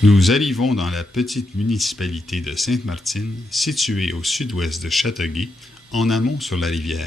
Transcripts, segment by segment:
Nous arrivons dans la petite municipalité de Sainte-Martine, située au sud-ouest de Châteauguay, en amont sur la rivière.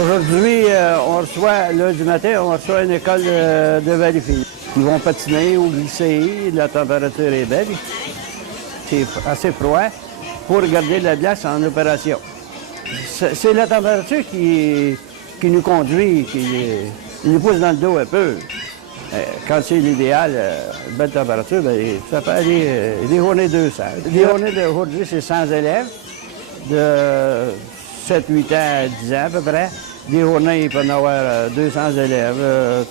Aujourd'hui, on reçoit, là, du matin, on reçoit une école de valleyfies. Ils vont patiner ou glisser, la température est belle. C'est assez froid pour garder la glace en opération. C'est la température qui nous conduit, qui nous pousse dans le dos un peu. Quand c'est l'idéal, belle température, bien, ça peut aller des journées 200. Les journées d'aujourd'hui, c'est 100 élèves de 7, 8 ans à 10 ans à peu près. Des journées, il peut y en avoir 200 élèves.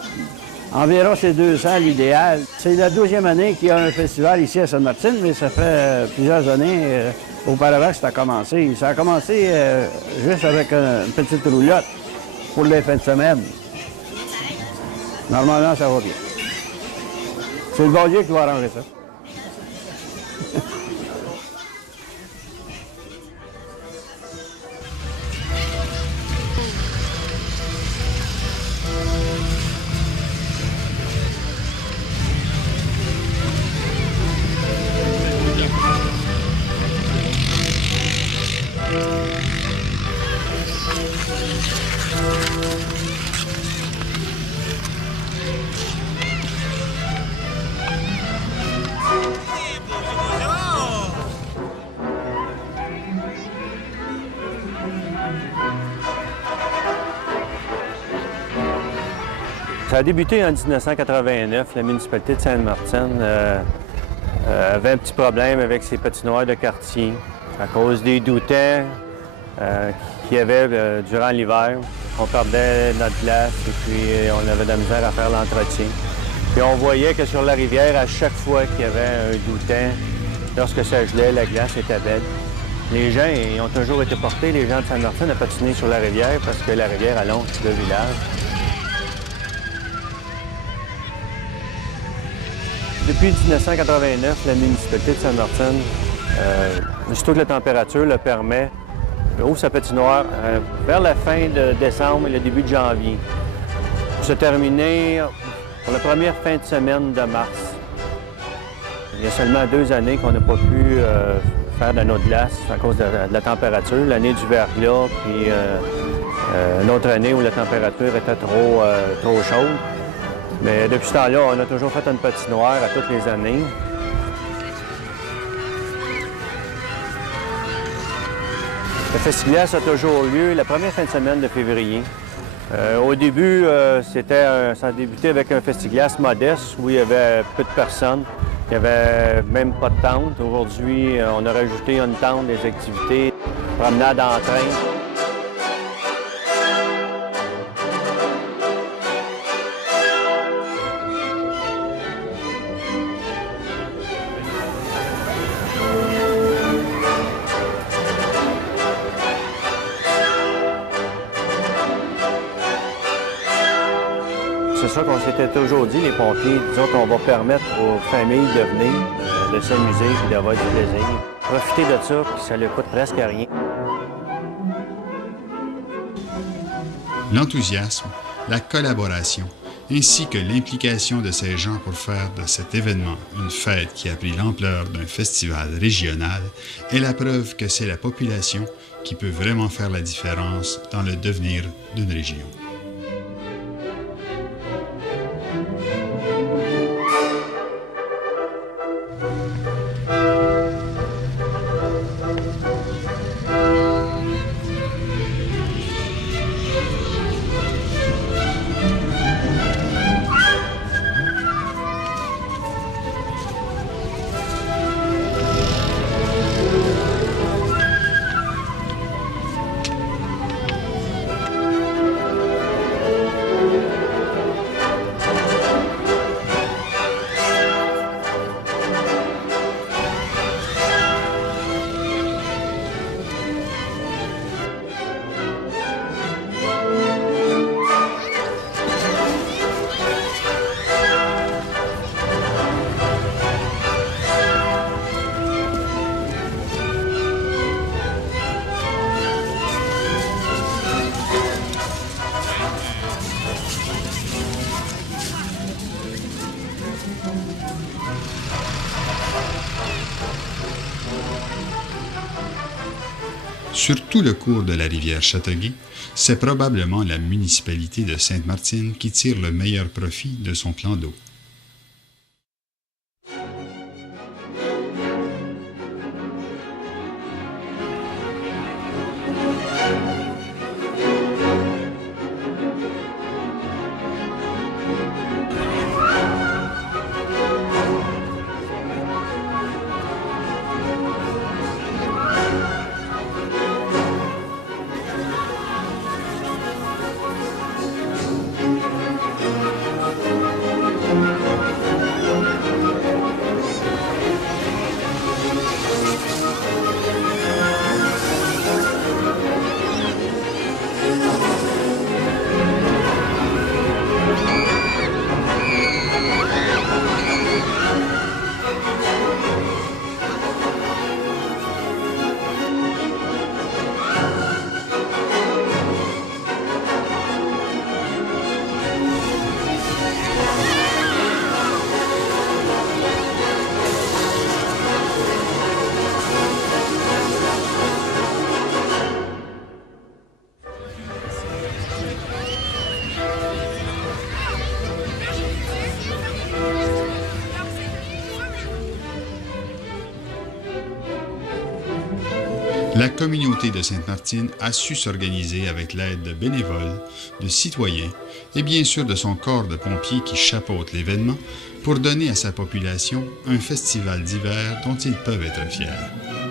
Environ, c'est 200 l'idéal. C'est la 12e année qu'il y a un festival ici à Sainte-Martine, mais ça fait plusieurs années auparavant que ça a commencé. Ça a commencé juste avec une petite roulotte pour les fins de semaine. Normalement, ça va bien. C'est le bon Dieu qui va arranger ça. Ça a débuté en 1989. La municipalité de Sainte-Martine avait un petit problème avec ses patinoires de quartier à cause des doutants qu'il y avait durant l'hiver. On perdait notre glace et puis on avait de la misère à faire l'entretien. Puis on voyait que sur la rivière, à chaque fois qu'il y avait un doutant, lorsque ça gelait, la glace était belle. Les gens ils ont toujours été portés, les gens de Sainte-Martine, à patiner sur la rivière parce que la rivière allonge le village. Depuis 1989, la municipalité de Sainte-Martine, aussitôt que la température le permet, ouvre sa patinoire vers la fin de décembre et le début de janvier, pour se terminer pour la première fin de semaine de mars. Il y a seulement 2 années qu'on n'a pas pu faire de notre glace à cause de la température. L'année du verglas, puis une autre année où la température était trop chaude. Mais depuis ce temps-là, on a toujours fait une patinoire à toutes les années. Le Festiglace a toujours lieu la première fin de semaine de février. Au début, ça a débuté avec un Festiglace modeste où il y avait peu de personnes. Il n'y avait même pas de tente. Aujourd'hui, on a rajouté une tente, des activités, promenade en train. C'est ça qu'on s'était toujours dit, les pompiers. Disons qu'on va permettre aux familles de venir, de s'amuser et d'avoir du plaisir. Profiter de ça, puis ça ne coûte presque rien. L'enthousiasme, la collaboration, ainsi que l'implication de ces gens pour faire de cet événement une fête qui a pris l'ampleur d'un festival régional est la preuve que c'est la population qui peut vraiment faire la différence dans le devenir d'une région. Sur tout le cours de la rivière Châteauguay, c'est probablement la municipalité de Sainte-Martine qui tire le meilleur profit de son plan d'eau. La communauté de Sainte-Martine a su s'organiser avec l'aide de bénévoles, de citoyens et bien sûr de son corps de pompiers qui chapeaute l'événement pour donner à sa population un festival d'hiver dont ils peuvent être fiers.